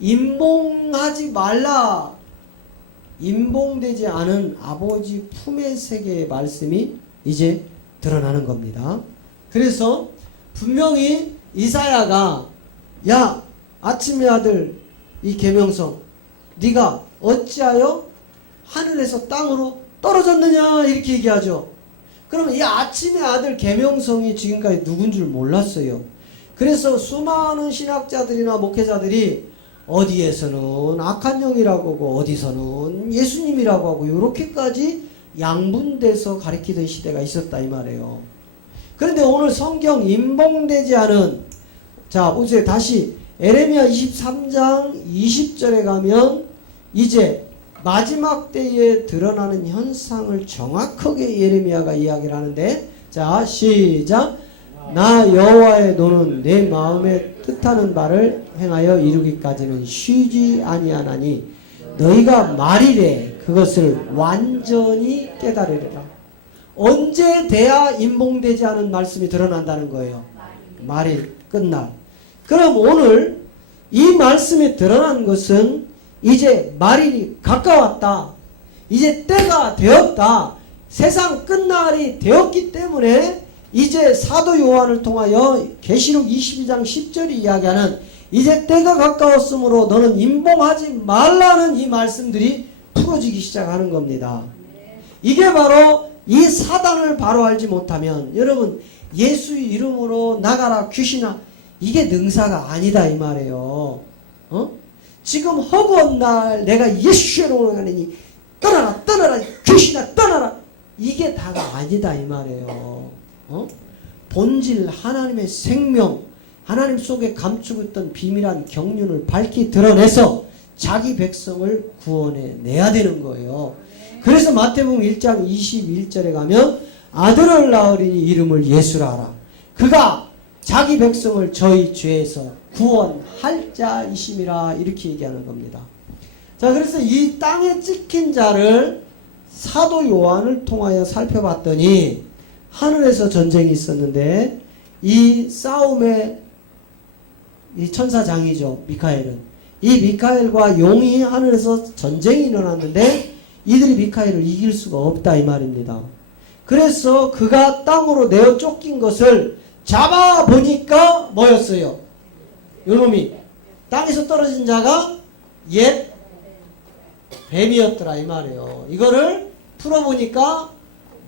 임봉하지 말라. 임봉되지 않은 아버지 품의 세계의 말씀이 이제 드러나는 겁니다. 그래서 분명히 이사야가 야 아침의 아들 이 계명성 네가 어찌하여 하늘에서 땅으로 떨어졌느냐 이렇게 얘기하죠. 그러면 이 아침의 아들 계명성이 지금까지 누군 줄 몰랐어요. 그래서 수많은 신학자들이나 목회자들이 어디에서는 악한 영이라고 하고 어디서는 예수님이라고 하고 이렇게까지 양분돼서 가리키던 시대가 있었다 이 말이에요. 그런데 오늘 성경 임봉되지 않은 자 보세요. 다시 에레미야 23장 20절에 가면 이제 마지막 때에 드러나는 현상을 정확하게 예레미야가 이야기를 하는데 자 시작 나 여호와의 노는 내 마음에 뜻하는 바를 행하여 이루기까지는 쉬지 아니하나니 너희가 말이래 그것을 완전히 깨달으리라. 언제 돼야 임봉되지 않은 말씀이 드러난다는 거예요? 말일 끝날. 그럼 오늘 이 말씀이 드러난 것은 이제 말일이 가까웠다. 이제 때가 되었다. 세상 끝날이 되었기 때문에 이제 사도 요한을 통하여 계시록 22장 10절이 이야기하는 이제 때가 가까웠으므로 너는 임봉하지 말라는 이 말씀들이 풀어지기 시작하는 겁니다. 이게 바로 이 사단을 바로 알지 못하면 여러분 예수의 이름으로 나가라 귀신아 이게 능사가 아니다 이 말이에요. 지금 허구한 날 내가 예수의 이름으로 가느니 떠나라 떠나라 귀신아 떠나라 이게 다가 아니다 이 말이에요. 본질 하나님의 생명 하나님 속에 감추고 있던 비밀한 경륜을 밝히 드러내서 자기 백성을 구원해 내야 되는 거예요. 그래서 마태복음 1장 21절에 가면 아들을 낳으리니 이름을 예수라 하라. 그가 자기 백성을 저희 죄에서 구원할 자이심이라 이렇게 얘기하는 겁니다. 자 그래서 이 땅에 찍힌 자를 사도 요한을 통하여 살펴봤더니 하늘에서 전쟁이 있었는데 이 싸움에 이 천사장이죠. 미카엘은. 이 미카엘과 용이 하늘에서 전쟁이 일어났는데 이들이 미카엘을 이길 수가 없다 이 말입니다. 그래서 그가 땅으로 내어 쫓긴 것을 잡아보니까 뭐였어요? 요놈이 땅에서 떨어진 자가 옛 뱀이었더라 이 말이에요. 이거를 풀어보니까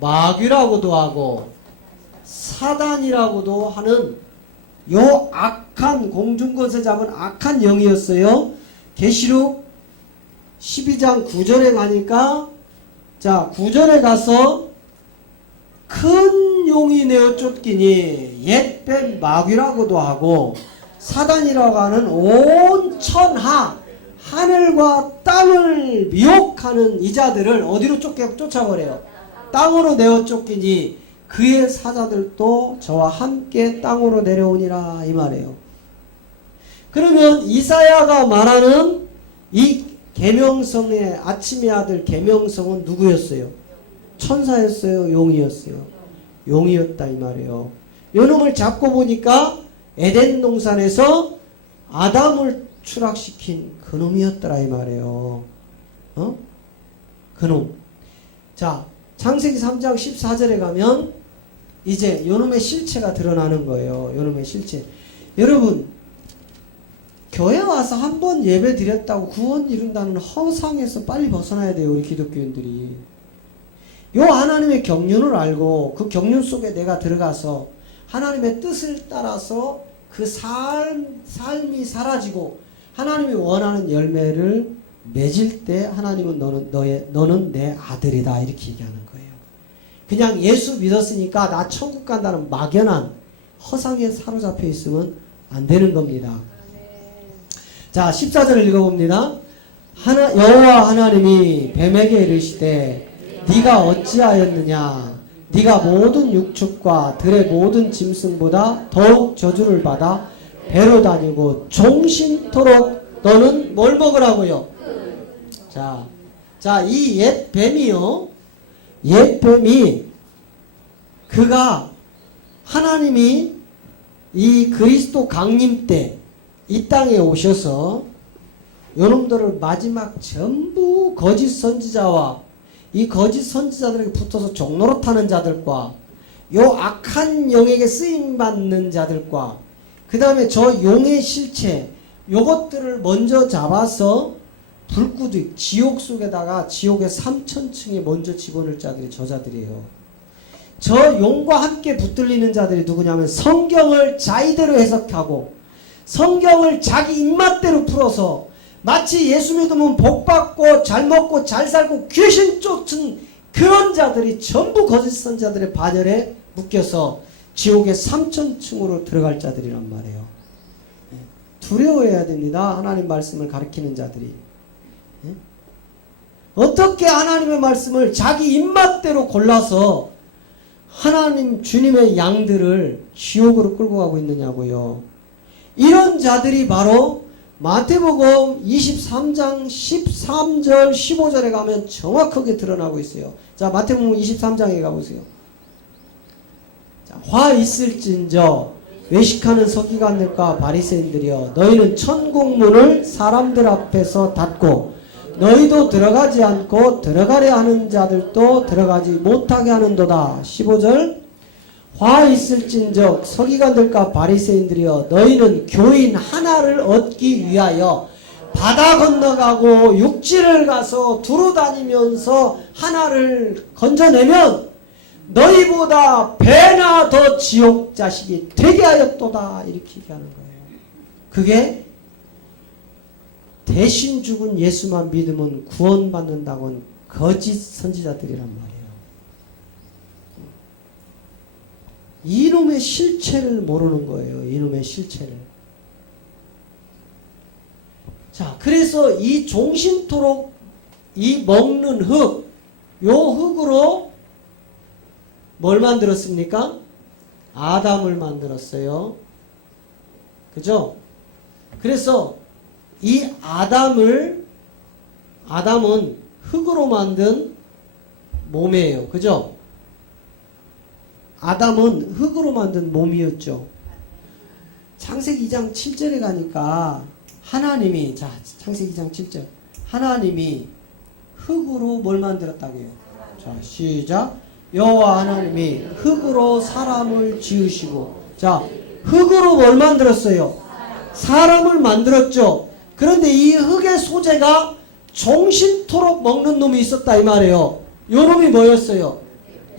마귀라고도 하고 사단이라고도 하는 요 악한 공중것에 잡은 악한 영이었어요. 계시록 12장 9절에 가니까 자 9절에 가서 큰 용이 내어 쫓기니 옛뱀 마귀라고도 하고 사단이라고 하는 온 천하 하늘과 땅을 미혹하는 이자들을 어디로 쫓아버려요? 땅으로 내어 쫓기니 그의 사자들도 저와 함께 땅으로 내려오니라 이 말이에요. 그러면 이사야가 말하는 이 계명성의 아침의 아들 계명성은 누구였어요? 천사였어요? 용이었어요? 용이었다 이 말이에요. 요놈을 잡고 보니까 에덴 동산에서 아담을 추락시킨 그놈이었더라 이 말이에요. 그놈. 자 창세기 3장 14절에 가면 이제 요놈의 실체가 드러나는 거예요. 요놈의 실체. 여러분 교회 와서 한 번 예배 드렸다고 구원 이룬다는 허상에서 빨리 벗어나야 돼요. 우리 기독교인들이. 요 하나님의 경륜을 알고 그 경륜 속에 내가 들어가서 하나님의 뜻을 따라서 그 삶이 사라지고 하나님이 원하는 열매를 맺을 때 하나님은 너는 내 아들이다 이렇게 얘기하는 거예요. 그냥 예수 믿었으니까 나 천국 간다는 막연한 허상에 사로잡혀 있으면 안 되는 겁니다. 자 14절을 읽어봅니다. 여호와 하나님이 뱀에게 이르시되 네가 어찌하였느냐 네가 모든 육축과 들의 모든 짐승보다 더욱 저주를 받아 배로 다니고 종신토록 너는 뭘 먹으라고요? 자, 이 옛 뱀이요. 옛 뱀이 그가 하나님이 이 그리스도 강림 때 이 땅에 오셔서 요놈들을 마지막 전부 거짓 선지자와 이 거짓 선지자들에게 붙어서 종노릇하는 자들과 요 악한 영에게 쓰임받는 자들과 그 다음에 저 용의 실체 요것들을 먼저 잡아서 불구덩이 지옥 속에다가 지옥의 3천층에 먼저 집어넣을 자들이 저자들이에요. 저 용과 함께 붙들리는 자들이 누구냐면 성경을 자의대로 해석하고 성경을 자기 입맛대로 풀어서 마치 예수 믿으면 복받고 잘 먹고 잘 살고 귀신 쫓은 그런 자들이 전부 거짓 선자들의 반열에 묶여서 지옥의 3천층으로 들어갈 자들이란 말이에요. 두려워해야 됩니다. 하나님 말씀을 가르치는 자들이. 어떻게 하나님의 말씀을 자기 입맛대로 골라서 하나님 주님의 양들을 지옥으로 끌고 가고 있느냐고요. 이런 자들이 바로 마태복음 23장 13절 15절에 가면 정확하게 드러나고 있어요. 자, 마태복음 23장에 가보세요. 자, 화 있을진저 외식하는 서기관들과 바리새인들이여 너희는 천국문을 사람들 앞에서 닫고 너희도 들어가지 않고 들어가려 하는 자들도 들어가지 못하게 하는도다. 15절 화 있을진적 서기관들과 바리새인들이여 너희는 교인 하나를 얻기 위하여 바다 건너가고 육지를 가서 두루 다니면서 하나를 건져내면 너희보다 배나 더 지옥 자식이 되게 하였도다. 이렇게 얘기하는 거예요. 그게 대신 죽은 예수만 믿으면 구원받는다고는 거짓 선지자들이란 말이에요. 이놈의 실체를 모르는 거예요. 이놈의 실체를. 자, 그래서 이 종신토록 이 먹는 흙, 요 흙으로 뭘 만들었습니까? 아담을 만들었어요. 그죠? 그래서 이 아담은 흙으로 만든 몸이에요. 그죠? 아담은 흙으로 만든 몸이었죠. 창세기 2장 7절에 가니까 하나님이, 자, 창세기 2장 7절. 하나님이 흙으로 뭘 만들었다고요? 자, 시작. 여호와 하나님이 흙으로 사람을 지으시고, 자, 흙으로 뭘 만들었어요? 사람을 만들었죠. 그런데 이 흙의 소재가 종신토록 먹는 놈이 있었다 이 말이에요. 요 놈이 뭐였어요?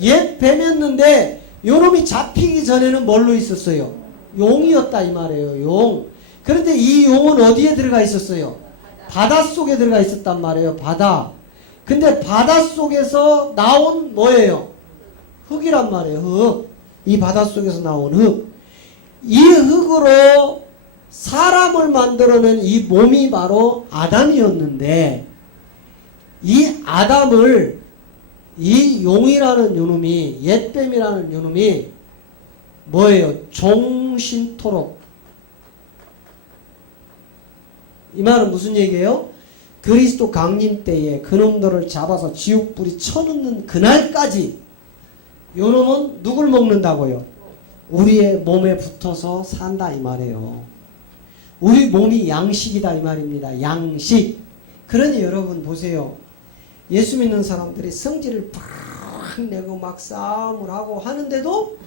옛 뱀이었는데 요 놈이 잡히기 전에는 뭘로 있었어요? 용이었다 이 말이에요. 용. 그런데 이 용은 어디에 들어가 있었어요? 바닷속에 들어가 있었단 말이에요. 바다. 근데 바닷속에서 나온 뭐예요? 흙이란 말이에요. 흙. 이 바닷속에서 나온 흙. 이 흙으로 사람을 만들어낸 이 몸이 바로 아담이었는데 이 아담을 이 용이라는 요놈이, 옛뱀이라는 요놈이 뭐예요? 종신토록. 이 말은 무슨 얘기예요? 그리스도 강림 때에 그놈들을 잡아서 지옥불이 쳐넣는 그날까지 요놈은 누굴 먹는다고요? 우리의 몸에 붙어서 산다 이 말이에요. 우리 몸이 양식이다 이 말입니다. 양식. 그러니 여러분 보세요. 예수 믿는 사람들이 성질을 팍 내고 막 싸움을 하고 하는데도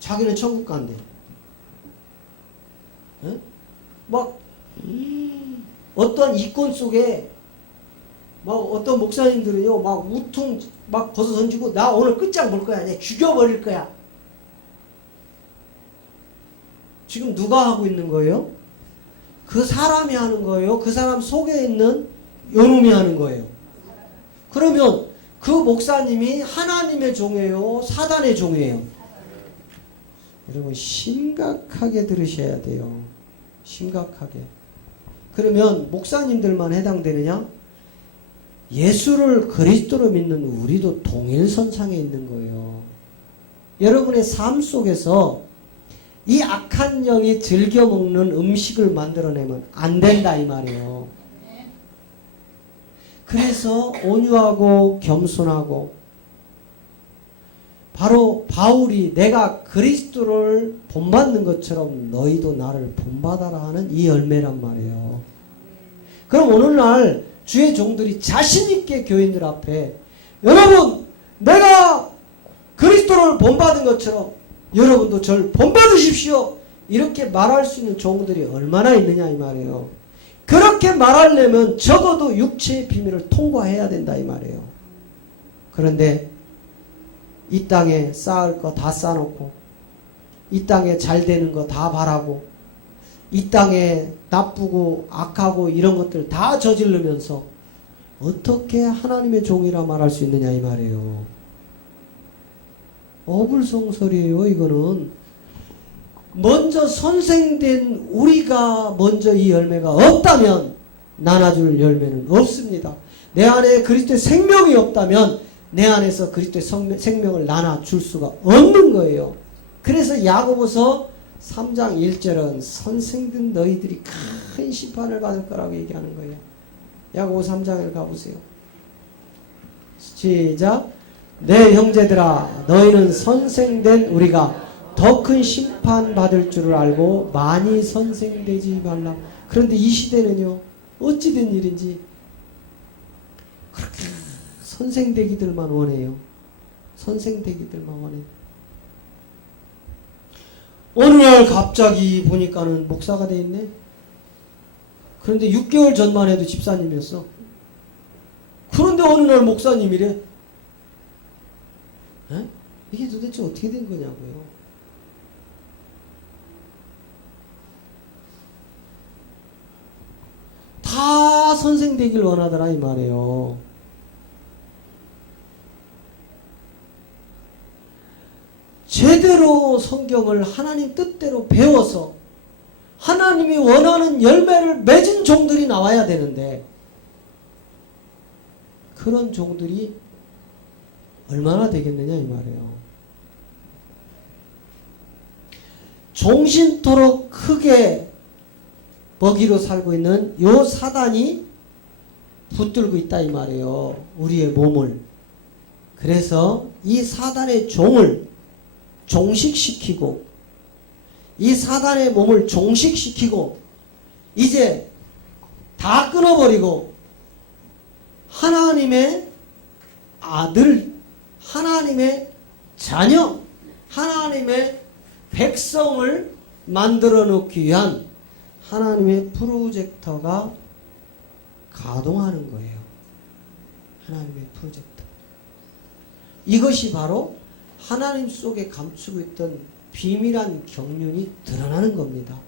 자기는 천국 간대. 응? 막 어떤 이권 속에 막 어떤 목사님들은요 막 우통 막 벗어 던지고 나 오늘 끝장 볼 거야. 내가 죽여버릴 거야. 지금 누가 하고 있는 거예요? 그 사람이 하는 거예요? 그 사람 속에 있는 요놈이 하는 거예요? 그러면 그 목사님이 하나님의 종이에요? 사단의 종이에요? 여러분 심각하게 들으셔야 돼요. 심각하게. 그러면 목사님들만 해당되느냐? 예수를 그리스도로 믿는 우리도 동일선상에 있는 거예요. 여러분의 삶 속에서 이 악한 영이 즐겨 먹는 음식을 만들어내면 안 된다 이 말이에요. 그래서 온유하고 겸손하고 바로 바울이 내가 그리스도를 본받는 것처럼 너희도 나를 본받아라 하는 이 열매란 말이에요. 그럼 오늘날 주의 종들이 자신있게 교인들 앞에 여러분 내가 그리스도를 본받은 것처럼 여러분도 저를 본받으십시오 이렇게 말할 수 있는 종들이 얼마나 있느냐 이 말이에요. 그렇게 말하려면 적어도 육체의 비밀을 통과해야 된다 이 말이에요. 그런데 이 땅에 쌓을 거 다 쌓아놓고 이 땅에 잘 되는 거 다 바라고 이 땅에 나쁘고 악하고 이런 것들 다 저지르면서 어떻게 하나님의 종이라 말할 수 있느냐 이 말이에요. 어불성설이에요. 이거는 먼저 선생된 우리가 먼저 이 열매가 없다면 나눠줄 열매는 없습니다. 내 안에 그리스도의 생명이 없다면 내 안에서 그리스도의 생명을 나눠줄 수가 없는 거예요. 그래서 야고보서 3장 1절은 선생된 너희들이 큰 심판을 받을 거라고 얘기하는 거예요. 야고보 3장을 가보세요. 시작. 내 형제들아 너희는 선생된 우리가 더 큰 심판 받을 줄을 알고 많이 선생되지 말라. 그런데 이 시대는요 어찌 된 일인지 그렇게 선생되기들만 원해요. 선생되기들만 원해요. 어느 날 갑자기 보니까는 목사가 돼 있네. 그런데 6개월 전만 해도 집사님이었어. 그런데 어느 날 목사님이래. 에? 이게 도대체 어떻게 된 거냐고요. 다 선생되길 원하더라 이 말이에요. 제대로 성경을 하나님 뜻대로 배워서 하나님이 원하는 열매를 맺은 종들이 나와야 되는데 그런 종들이 얼마나 되겠느냐 이 말이에요. 종신토록 크게 먹이로 살고 있는 요 사단이 붙들고 있다 이 말이에요. 우리의 몸을. 그래서 이 사단의 종을 종식시키고 이 사단의 몸을 종식시키고 이제 다 끊어버리고 하나님의 아들, 하나님의 자녀, 하나님의 백성을 만들어 놓기 위한 하나님의 프로젝터가 가동하는 거예요. 하나님의 프로젝터. 이것이 바로 하나님 속에 감추고 있던 비밀한 경륜이 드러나는 겁니다.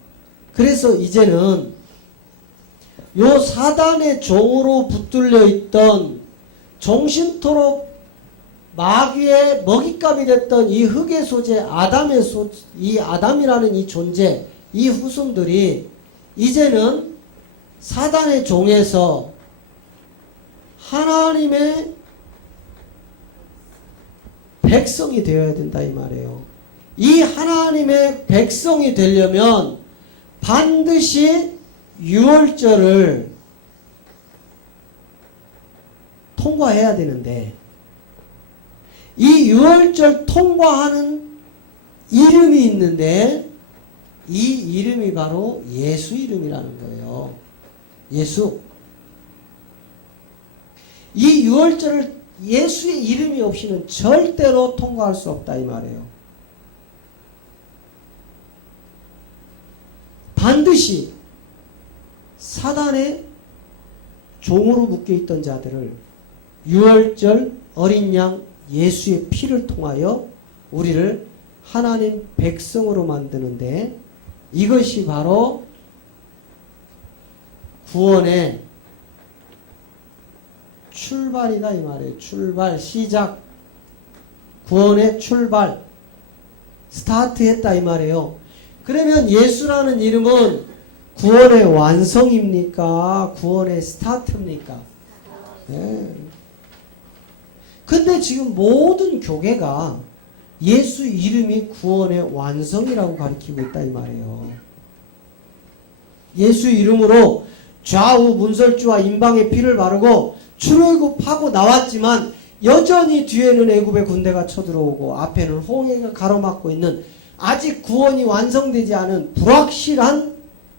그래서 이제는 요 사단의 종으로 붙들려 있던 종신토록 마귀의 먹잇감이 됐던 이 흙의 소재 이 아담이라는 이 존재, 이 후손들이 이제는 사단의 종에서 하나님의 백성이 되어야 된다 이 말이에요. 이 하나님의 백성이 되려면 반드시 유월절을 통과해야 되는데 이 유월절 통과하는 이름이 있는데 이 이름이 바로 예수 이름이라는 거예요. 예수. 이 유월절을 예수의 이름이 없이는 절대로 통과할 수 없다 이 말이에요. 반드시 사단의 종으로 묶여있던 자들을 유월절 어린 양 예수의 피를 통하여 우리를 하나님 백성으로 만드는데 이것이 바로 구원의 출발이다 이 말이에요. 출발, 시작. 구원의 출발. 스타트했다 이 말이에요. 그러면 예수라는 이름은 구원의 완성입니까? 구원의 스타트입니까? 네. 근데 지금 모든 교계가 예수 이름이 구원의 완성이라고 가르치고 있다 이 말이에요. 예수 이름으로 좌우 문설주와 임방의 피를 바르고 출애굽하고 나왔지만 여전히 뒤에는 애굽의 군대가 쳐들어오고 앞에는 홍해가 가로막고 있는 아직 구원이 완성되지 않은 불확실한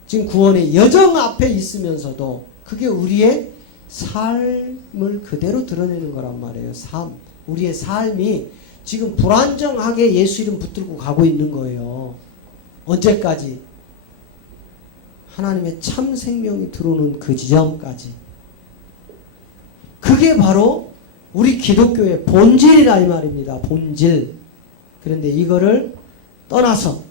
지금 구원의 여정 앞에 있으면서도 그게 우리의 삶을 그대로 드러내는 거란 말이에요. 삶. 우리의 삶이 지금 불안정하게 예수 이름 붙들고 가고 있는 거예요. 언제까지? 하나님의 참 생명이 들어오는 그 지점까지. 그게 바로 우리 기독교의 본질이라 이 말입니다. 본질. 그런데 이거를 떠나서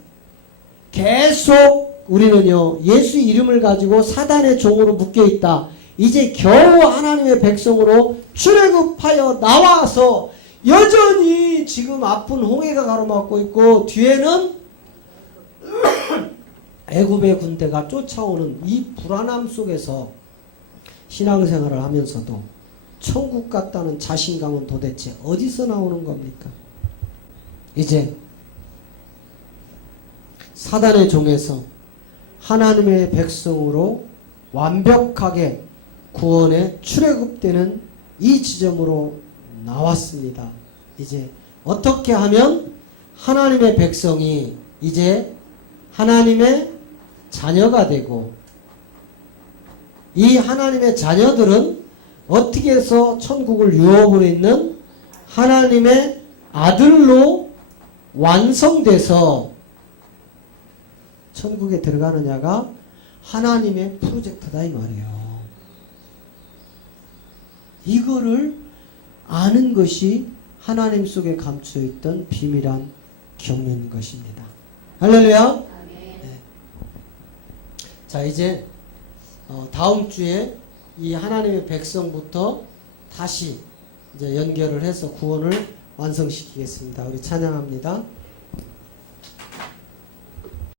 계속 우리는요, 예수 이름을 가지고 사단의 종으로 묶여 있다. 이제 겨우 하나님의 백성으로 출애굽하여 나와서 여전히 지금 아픈 홍해가 가로막고 있고 뒤에는 애굽의 군대가 쫓아오는 이 불안함 속에서 신앙생활을 하면서도 천국 같다는 자신감은 도대체 어디서 나오는 겁니까? 이제 사단의 종에서 하나님의 백성으로 완벽하게 구원에 출애굽되는 이 지점으로 나왔습니다. 이제 어떻게 하면 하나님의 백성이 이제 하나님의 자녀가 되고 이 하나님의 자녀들은 어떻게 해서 천국을 유업으로 있는 하나님의 아들로 완성돼서 천국에 들어가느냐가 하나님의 프로젝트다 이 말이에요. 이거를 아는 것이 하나님 속에 감춰있던 비밀한 경륜인 것입니다. 할렐루야. 네. 자, 이제 다음 주에 이 하나님의 백성부터 다시 이제 연결을 해서 구원을 완성시키겠습니다. 우리 찬양합니다.